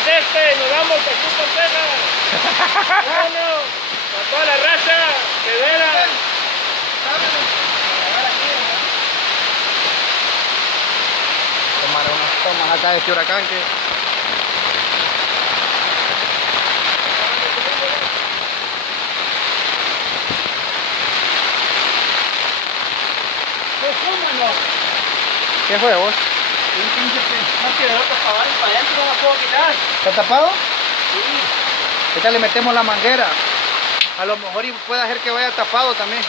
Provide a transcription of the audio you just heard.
más nos damos aquí por Texas. Vámonos, con toda la raza, de veras. Tomar unas tomas acá de este huracán que... ¿Qué fue vos? Un pinche de otro caballo para adentro, no la puedo quitar. ¿Está tapado? Sí. Ahorita le metemos la manguera. A lo mejor puede hacer que vaya tapado también.